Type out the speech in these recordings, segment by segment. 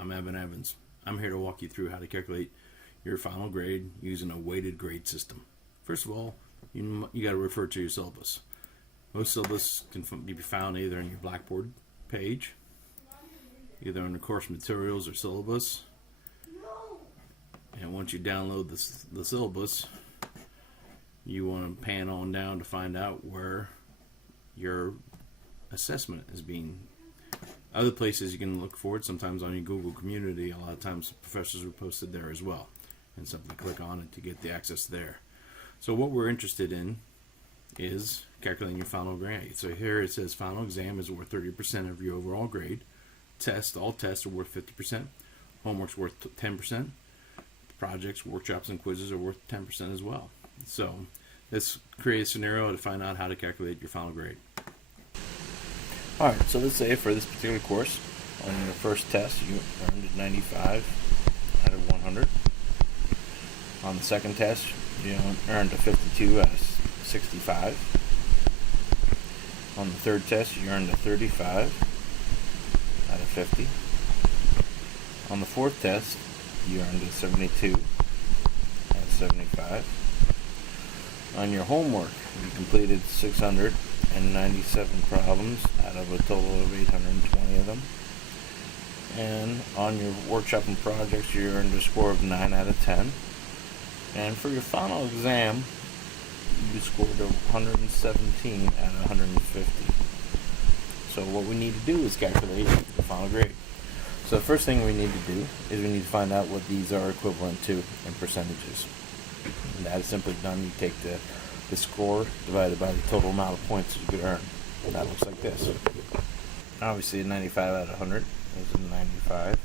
I'm Evan Evans. I'm here to walk you through how to calculate your final grade using a weighted grade system. First of all, you got to refer to your syllabus. Most syllabus can be found either in your Blackboard page, either in the course materials or syllabus. And once you download the syllabus, you want to pan on down to find out where your assessment is being. Other places you can look for it, sometimes on your Google community. A lot of times professors are posted there as well, and simply click on it to get the access there. So what we're interested in is calculating your final grade. So here it says final exam is worth 30% of your overall grade. All tests are worth 50%. Homework's worth 10%. Projects, workshops, and quizzes are worth 10% as well. So let's create a scenario to find out how to calculate your final grade. Alright, so let's say for this particular course, on your first test you earned 95 out of 100. On the second test you earned a 52 out of 65. On the third test you earned a 35 out of 50. On the fourth test you earned a 72 out of 75. On your homework you completed 697 problems out of a total of 820 of them. And on your workshop and projects you earned a score of 9 out of 10. And for your final exam you scored a 117 out of 150. So what we need to do is calculate the final grade. So the first thing we need to do is we need to find out what these are equivalent to in percentages. And that is simply done. You take the score divided by the total amount of points you could earn. And that looks like this. Obviously 95 out of 100 is a 95.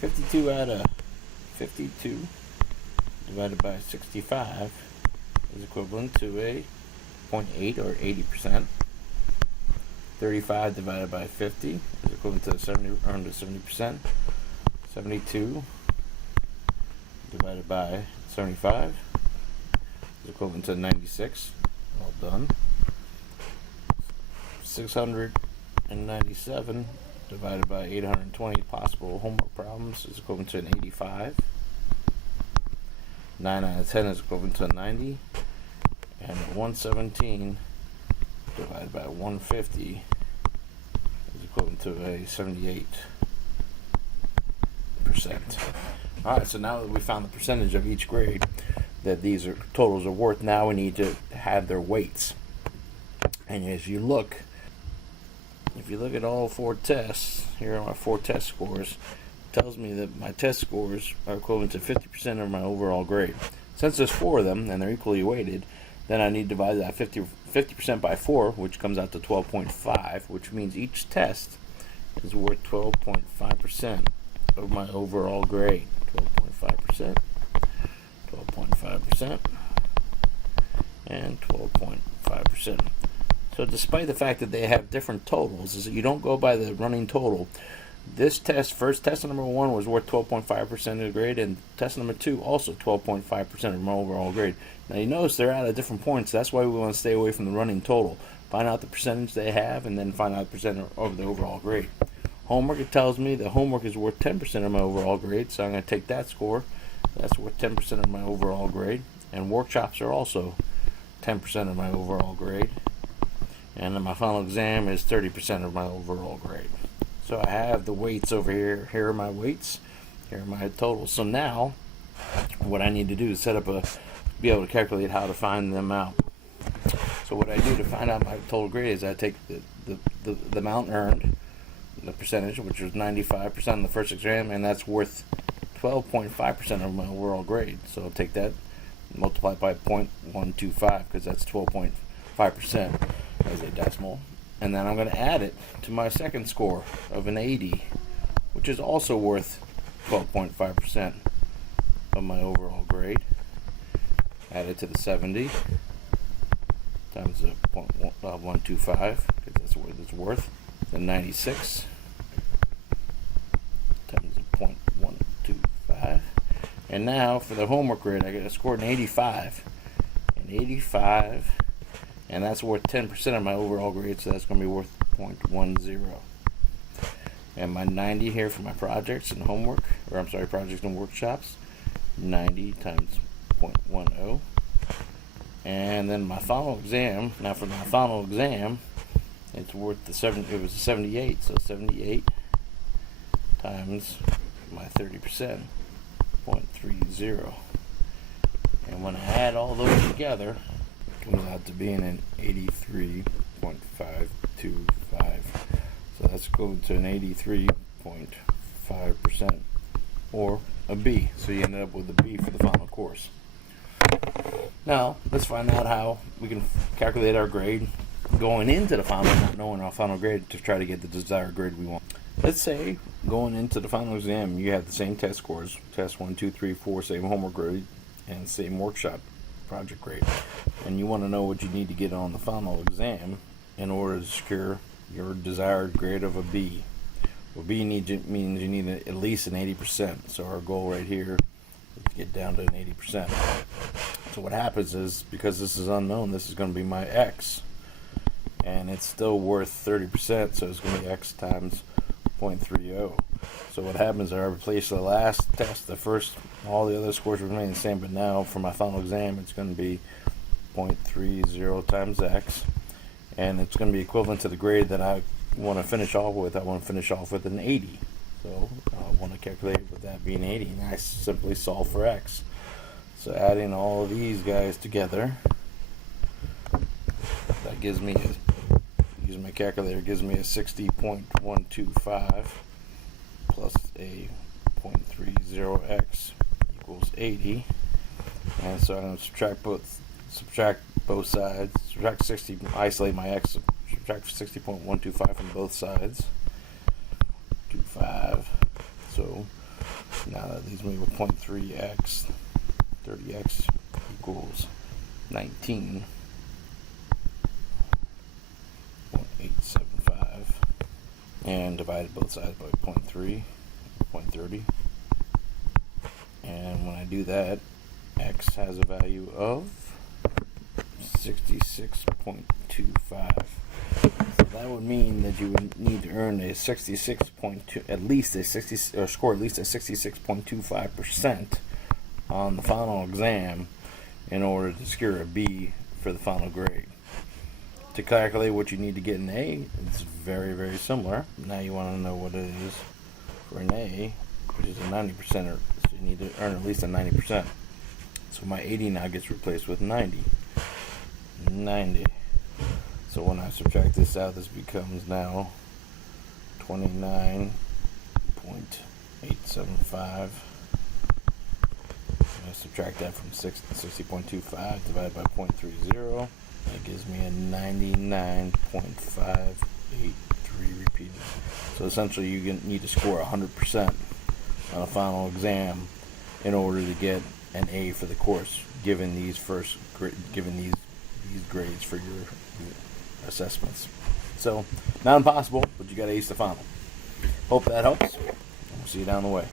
52 out of 52 divided by 65 is equivalent to a 0.8 or 80%. 35 divided by 50 is equivalent to 70%. 72 divided by 75 is equivalent to 96. Well done. 697 divided by 820 possible homework problems is equivalent to an 85. 9 out of 10 is equivalent to a 90. And 117 divided by 150 is equivalent to a 78%. Alright, so now that we found the percentage of each grade that these totals are worth, now we need to have their weights. And if you look at all 4 tests, here are my 4 test scores, it tells me that my test scores are equivalent to 50% of my overall grade. Since there's 4 of them and they're equally weighted, then I need to divide that 50% by 4, which comes out to 12.5, which means each test is worth 12.5% of my overall grade. 12.5%, 12.5%, and 12.5%. So despite the fact that they have different totals, is that you don't go by the running total. This test, first test number 1 was worth 12.5% of the grade, and test number 2 also 12.5% of my overall grade. Now you notice they're at different points. That's why we want to stay away from the running total. Find out the percentage they have, and then find out the percent of the overall grade. Homework, it tells me the homework is worth 10% of my overall grade, so I'm going to take that score. That's worth 10% of my overall grade. And workshops are also 10% of my overall grade. And then my final exam is 30% of my overall grade. So I have the weights over here. Here are my weights. Here are my totals. So now, what I need to do is be able to calculate how to find them out. So what I do to find out my total grade is I take the amount earned, the percentage, which was 95% in the first exam, and that's worth 12.5% of my overall grade. So I'll take that, multiply it by 0.125, because that's 12.5% as a decimal. And then I'm going to add it to my second score of an 80, which is also worth 12.5% of my overall grade. Add it to the 70 times the 0.125, because that's what it's worth. The 96 times the 0.125. And now for the homework grade, I scored an 85. An 85. And that's worth 10% of my overall grade, so that's going to be worth 0.10. And my 90 here for my projects and homework, or I'm sorry, projects and workshops, 90 times 0.10. And then my final exam, now for my final exam, it's worth it was 78, so 78 times my 30%, 0.30. And when I add all those together, it comes out to being an 83.525. So that's equivalent to an 83.5%, or a B. So you ended up with a B for the final course. Now, let's find out how we can calculate our grade going into the final, not knowing our final grade, to try to get the desired grade we want. Let's say going into the final exam, you have the same test scores, test 1, 2, 3, 4, same homework grade, and same workshop project grade. And you want to know what you need to get on the final exam in order to secure your desired grade of a B. Well, B means you need at least an 80%. So our goal right here is to get down to an 80%. So what happens is, because this is unknown, this is going to be my X. And it's still worth 30%, so it's going to be X times 0.30. So what happens is I replace the last test, the first, all the other scores remain the same, but now for my final exam it's going to be 0.30 times X. And it's going to be equivalent to the grade that I want to finish off with. I want to finish off with an 80. So I want to calculate with that being 80, and I simply solve for X. So adding all of these guys together, that gives me, using my calculator, gives me a 60.125 plus a 0.30x equals 80. And so I'm going to subtract both sides, subtract 60, isolate my x, subtract 60.125 from both sides, 25. So now that leaves me with 0.3x, 30x equals 19.875, and divided both sides by 0.3, 0.30. And when I do that, x has a value of 66.25. So that would mean that you would need to earn a 66.2, at least a 60, or score at least a 66.25% on the final exam in order to secure a B for the final grade. To calculate what you need to get an A, it's very, very similar. Now you want to know what it is for an A, which is a 90%, so you need to earn at least a 90%. So my 80 now gets replaced with 90. So when I subtract this out, this becomes now 29.875. I subtract that from 60.25 divided by 0.30. That gives me a 99.583 repeated. So essentially, you need to score 100% on a final exam in order to get an A for the course, given these grades for your assessments. So, not impossible, but you got to ace the final. Hope that helps. We'll see you down the way.